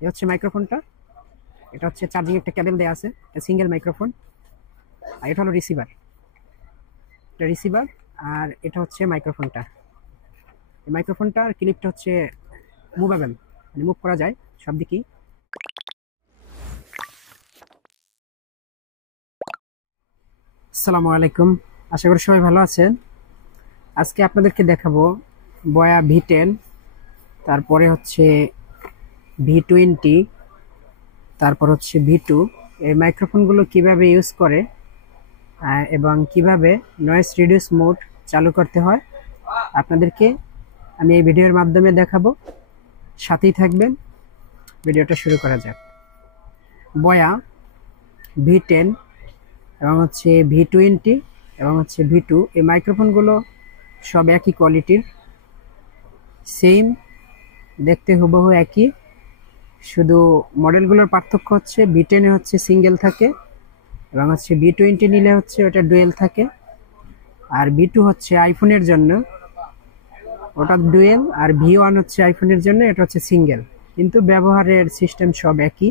এই হচ্ছে মাইক্রোফোনটা। এটা হচ্ছে চার্জিং একটা কেবল দেওয়া আছে, সিঙ্গেল মাইক্রোফোন। আর এটা হলো রিসিভার, এটা রিসিভার। আর এটা হচ্ছে মাইক্রোফোনটা। এই মাইক্রোফোনটার ক্লিপটা হচ্ছে মুভেবল, মানে মুভ করা যায় সব দিকেই। আসসালামু আলাইকুম, আশা করি সবাই ভালো আছেন। আজকে আপনাদেরকে দেখাবো বয়া V10, তারপরে হচ্ছে V20, তারপর হচ্ছে V2। এই মাইক্রোফোনগুলো কিভাবে ইউজ করে এবং কিভাবে নয়েজ রিডিউস মোড চালু করতে হয় আপনাদেরকে আমি এই ভিডিওর মাধ্যমে দেখাবো। সাথেই থাকবেন, ভিডিওটা শুরু করা যাক। বয়া V10 এবং হচ্ছে V20 এবং হচ্ছে V2, এই মাইক্রোফোনগুলো সব একই কোয়ালিটির, সেম দেখতে হুবহু একই। শুধু মডেলগুলোর পার্থক্য হচ্ছে V10 এ হচ্ছে সিঙ্গেল থাকে এবং হচ্ছে V20 নিলে হচ্ছে ওটা ডুয়েল থাকে। আর V2 হচ্ছে আইফোনের জন্য, ওটা ডুয়েল। আর V1 হচ্ছে আইফোনের জন্য, এটা হচ্ছে সিঙ্গেল। কিন্তু ব্যবহারের সিস্টেম সব একই।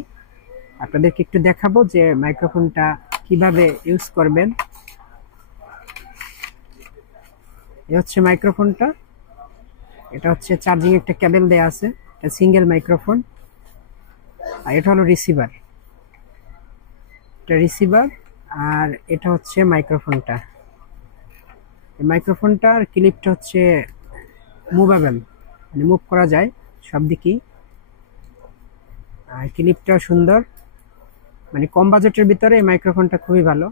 আপনাদেরকে একটু দেখাবো যে মাইক্রোফোনটা কিভাবে ইউজ করবেন। এই হচ্ছে মাইক্রোফোনটা। এটা হচ্ছে চার্জিং একটা কেবল দেওয়া আছে, এটা সিঙ্গেল মাইক্রোফোন। আর এটা হলো রিসিভার, এটা রিসিভার। আর এটা হচ্ছে মাইক্রোফোনটা। এই মাইক্রোফোনটার ক্লিপটা হচ্ছে মুভেবল, মানে মুভ করা যায় সব দিকেই। আর ক্লিপটাও সুন্দর, মানে কম বাজেটের ভিতরে এই মাইক্রোফোনটা খুবই ভালো।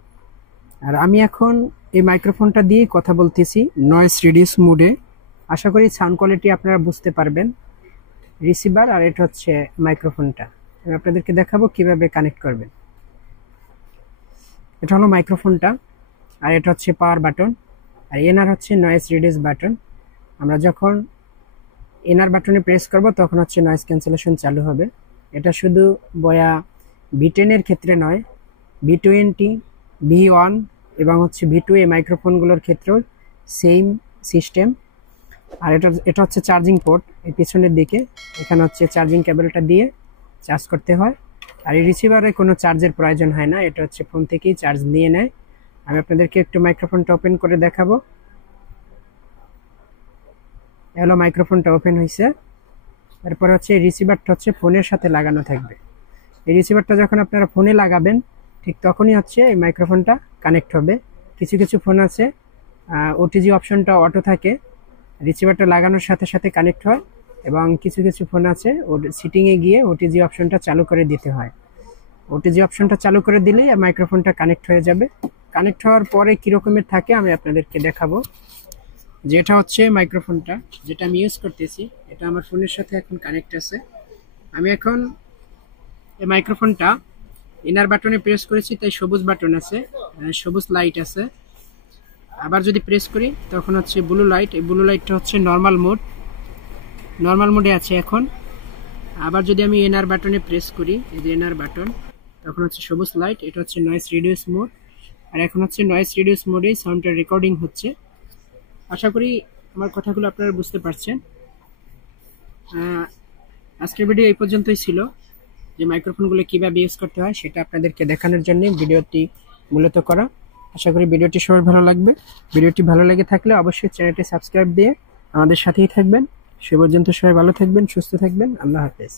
আর আমি এখন এই মাইক্রোফোনটা দিয়ে কথা বলতেছি নয়েজ রিডিউস মোডে। আশা করি সাউন্ড কোয়ালিটি আপনারা বুঝতে পারবেন। রিসিভার আর এটা হচ্ছে মাইক্রোফোনটা। আমি আপনাদেরকে দেখাবো কিভাবে কানেক্ট করবেন। এটা হলো মাইক্রোফোনটা, আর এটা হচ্ছে পাওয়ার বাটন, আর এনার হচ্ছে নয়েজ রিডিউস বাটন। আমরা যখন এনার বাটনে প্রেস করব তখন হচ্ছে নয়েজ ক্যান্সেলেশন চালু হবে। এটা শুধু বয়া V10 এর ক্ষেত্রে নয়, V20, V1 এবং হচ্ছে V2 এই মাইক্রোফোনগুলোর ক্ষেত্রেও সেম সিস্টেম। আর এটা হচ্ছে চার্জিং পোর্ট, এই পিছনের দিকে এখানে হচ্ছে চার্জিং কেবলটা দিয়ে চার্জ করতে হয়। আর এই রিসিভারে কোনো চার্জের প্রয়োজন হয় না, এটা হচ্ছে ফোন থেকেই চার্জ নিয়ে নেয়। আমি আপনাদেরকে একটু মাইক্রোফোনটা ওপেন করে দেখাবো। হ্যালো, মাইক্রোফোনটা ওপেন হয়েছে। তারপরে হচ্ছে এই রিসিভারটা হচ্ছে ফোনের সাথে লাগানো থাকবে। এই রিসিভারটা যখন আপনারা ফোনে লাগাবেন ঠিক তখনই হচ্ছে এই মাইক্রোফোনটা কানেক্ট হবে। কিছু কিছু ফোন আছে ওটিজি অপশনটা অটো থাকে, রিসিভারটা লাগানোর সাথে সাথে কানেক্ট হয়। এবং কিছু কিছু ফোন আছে সিটিংয়ে গিয়ে ওটিজি অপশনটা চালু করে দিতে হয়। ওটিজি অপশনটা চালু করে দিলেই মাইক্রোফোনটা কানেক্ট হয়ে যাবে। কানেক্ট হওয়ার পরে কীরকমের থাকে আমি আপনাদেরকে দেখাবো। যেটা হচ্ছে মাইক্রোফোনটা যেটা আমি ইউজ করতেছি, এটা আমার ফোনের সাথে এখন কানেক্ট আছে। আমি এখন এই মাইক্রোফোনটা ইনার বাটনে প্রেস করেছি, তাই সবুজ বাটন আছে, সবুজ লাইট আছে। আবার যদি প্রেস করি তখন হচ্ছে ব্লু লাইট, এই ব্লু লাইটটা হচ্ছে নর্মাল মোড, নর্মাল মোডে আছে এখন। আবার যদি আমি এনআর বাটনে প্রেস করি, এই যে এনআর বাটন, তখন হচ্ছে সবুজ লাইট, এটা হচ্ছে নয়েজ রিডিউস মোড। আর এখন হচ্ছে নয়েজ রিডিউস মোডেই সাউন্ডটা রেকর্ডিং হচ্ছে। আশা করি আমার কথাগুলো আপনারা বুঝতে পারছেন। আজকের ভিডিও এই পর্যন্তই ছিল, যে মাইক্রোফোনগুলো কীভাবে ইউজ করতে হয় সেটা আপনাদেরকে দেখানোর জন্য ভিডিওটি মূলত করা। আশা করি ভিডিওটি সবার ভালো লাগবে। ভিডিওটি ভালো লেগে থাকলে অবশ্যই চ্যানেলটি সাবস্ক্রাইব দিয়ে আমাদের সাথেই থাকবেন। সে পর্যন্ত সবাই ভালো থাকবেন, সুস্থ থাকবেন। আল্লাহ হাফেজ।